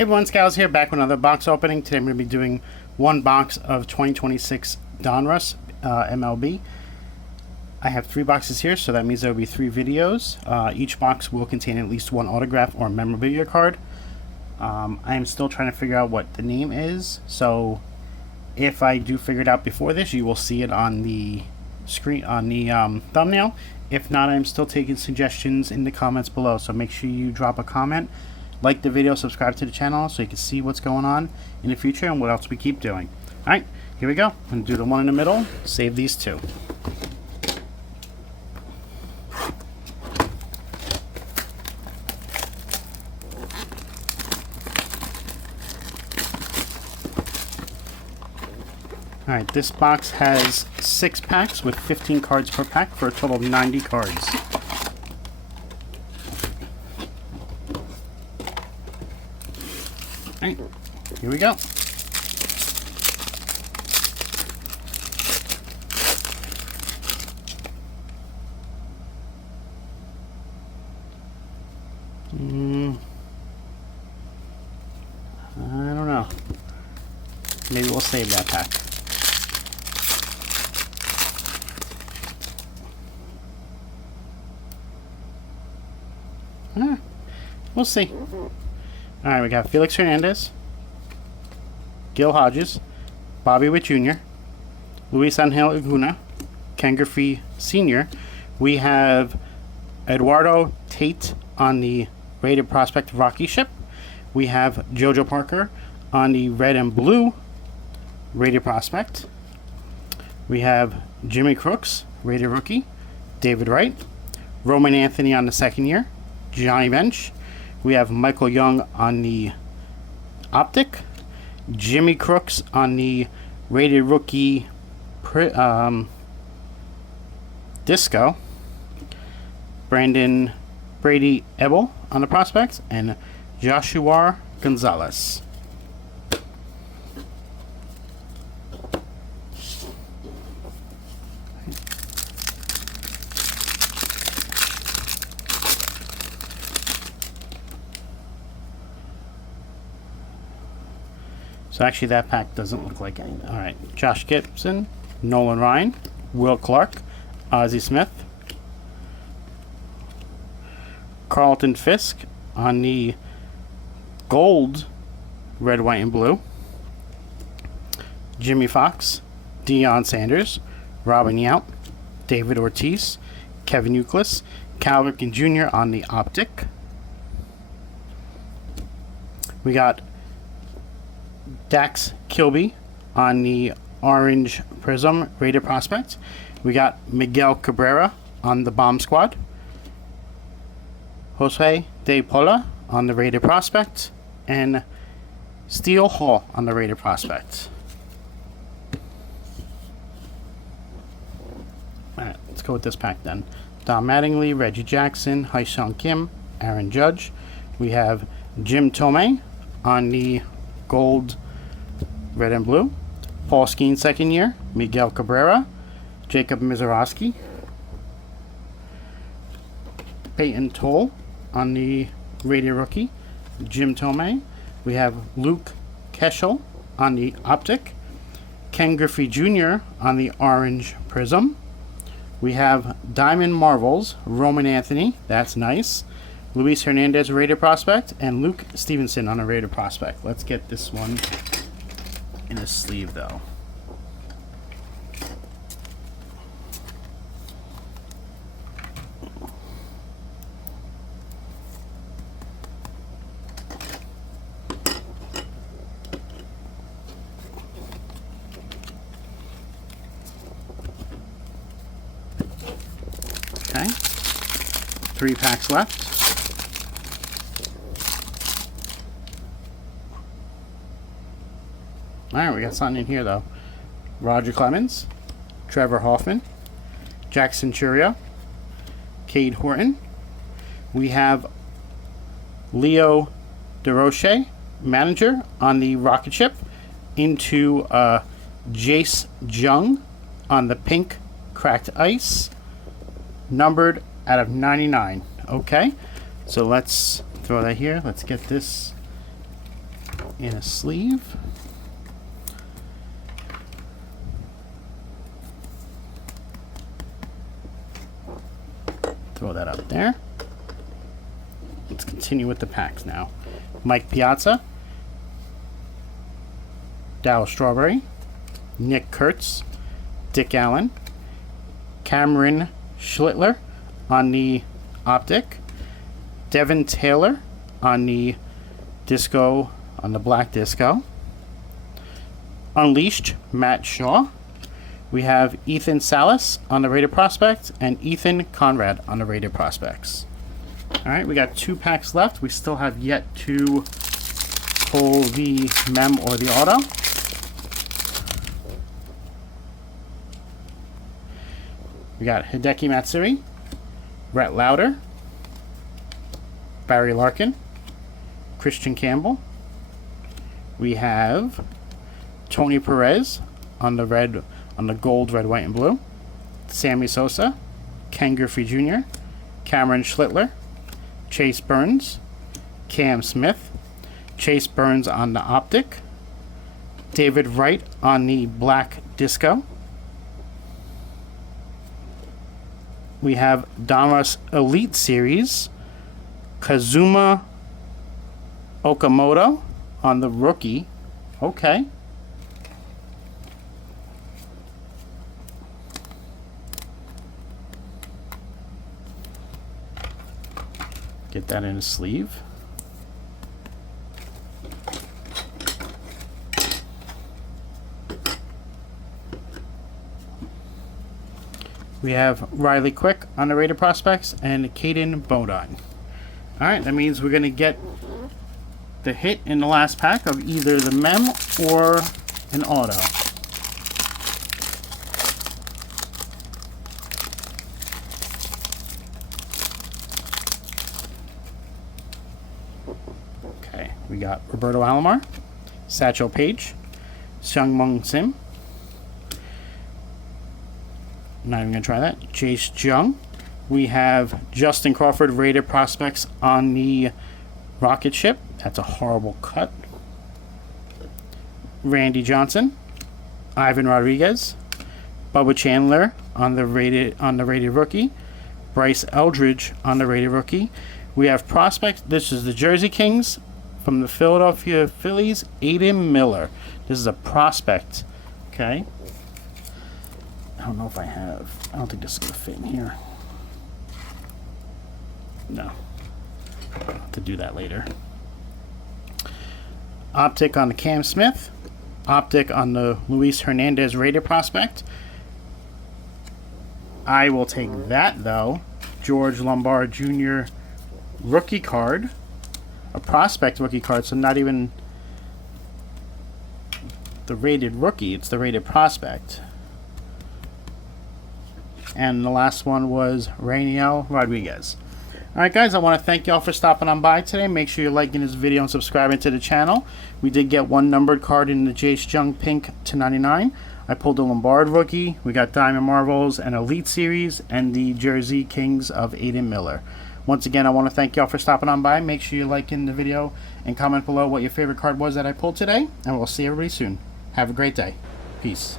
Hey everyone, Scals here, back with another box opening. Today I'm going to be doing one box of 2026 Donruss MLB. I have 3 boxes here, so that means there will be 3 videos. Each box will contain at least one autograph or memorabilia card. I am still trying to figure out what the name is, so if I do figure it out before this, you will see it on the screen, on the thumbnail. If not, I'm still taking suggestions in the comments below, so make sure you drop a comment. Like the video, subscribe to the channel so you can see what's going on in the future and what else we keep doing. Alright, here we go. I'm going to do the one in the middle, save these 2. Alright, this box has 6 packs with 15 cards per pack for a total of 90 cards. Alright, here we go. I don't know. Maybe we'll save that pack. We'll see. Alright, we got Felix Hernandez, Gil Hodges, Bobby Witt Jr., Luis Angel Iguana, Ken Griffey Sr. We have Eduardo Tate on the Rated Prospect Rocky Ship. We have JoJo Parker on the Red and Blue Rated Prospect. We have Jimmy Crooks, Rated Rookie, David Wright, Roman Anthony on the 2nd year, Johnny Bench. We have Michael Young on the Optic, Jimmy Crooks on the Rated Rookie Disco, Brady Ebel on the Prospects, and Joshua Gonzalez. So actually that pack doesn't look like any. Alright, Josh Gibson, Nolan Ryan, Will Clark, Ozzie Smith, Carlton Fisk on the gold red, white, and blue, Jimmy Fox, Deion Sanders, Robin Yount, David Ortiz, Kevin Youkilis, Cal Ripken Jr. on the Optic. We got Dax Kilby on the Orange Prism Rated Prospect. We got Miguel Cabrera on the Bomb Squad. Jose De Paula on the Rated Prospect. And Steele Hall on the Rated Prospect. Alright, let's go with this pack then. Don Mattingly, Reggie Jackson, Hyun Kim, Aaron Judge. We have Jim Thome on the gold red and blue, Paul Skeen 2nd year, Miguel Cabrera, Jacob Mizorowski, Peyton Toll on the Rated Rookie, Jim Thome. We have Luke Keschel on the Optic, Ken Griffey Jr. on the Orange Prism. We have Diamond Marvels, Roman Anthony, that's nice, Luis Hernandez Rated Prospect, and Luke Stevenson on a Rated Prospect. Let's get this one in his sleeve though. Okay, 3 packs left. Alright, we got something in here though. Roger Clemens, Trevor Hoffman, Jackson Churio, Cade Horton. We have Leo DeRoche, manager on the rocket ship, into Jace Jung on the pink cracked ice, numbered out of 99. Okay, so let's throw that here. Let's get this in a sleeve. Throw that up there. Let's continue with the packs now. Mike Piazza, Dow Strawberry, Nick Kurtz, Dick Allen, Cameron Schlittler on the Optic, Devin Taylor on the Disco, on the Black Disco, Unleashed, Matt Shaw. We have Ethan Salas on the Rated Prospect and Ethan Conrad on the Rated Prospects. Alright, we got 2 packs left. We still have yet to pull the Mem or the Auto. We got Hideki Matsuri, Brett Lauder, Barry Larkin, Christian Campbell. We have Tony Perez on the red, on the gold, red, white, and blue. Sammy Sosa, Ken Griffey Jr., Cameron Schlittler, Chase Burns, Cam Smith, Chase Burns on the Optic, David Wright on the Black Disco. We have Donruss Elite Series, Kazuma Okamoto on the Rookie. Okay. Get that in a sleeve. We have Riley Quick on the Rated Prospects and Caden Bodine. Alright, that means we're going to get the hit in the last pack of either the Mem or an Auto. Okay, we got Roberto Alomar, Satchel Paige, Seung-Moon Sim. Not even going to try that. Jace Jung. We have Justin Crawford Rated Prospects on the Rocket Ship. That's a horrible cut. Randy Johnson, Ivan Rodriguez, Bubba Chandler on the rated Rookie, Bryce Eldridge on the Rated Rookie. We have prospect. This is the Jersey Kings from the Philadelphia Phillies, Aiden Miller. This is a prospect. Okay. I don't know if I have. I don't think this is going to fit in here. No. I'll have to do that later. Optic on the Cam Smith. Optic on the Luis Hernandez Rated Prospect. I will take that, though. George Lombard Jr. Rookie card. A prospect rookie card, so not even the Rated Rookie. It's the Rated Prospect. And the last one was Rainiel Rodriguez. Alright guys, I want to thank y'all for stopping on by today. Make sure you're liking this video and subscribing to the channel. We did get one numbered card in the Jace Jung Pink /99. I pulled the Lombard Rookie. We got Diamond Marvels and Elite Series and the Jersey Kings of Aiden Miller. Once again, I want to thank y'all for stopping on by. Make sure you're liking the video and comment below what your favorite card was that I pulled today. And we'll see everybody soon. Have a great day. Peace.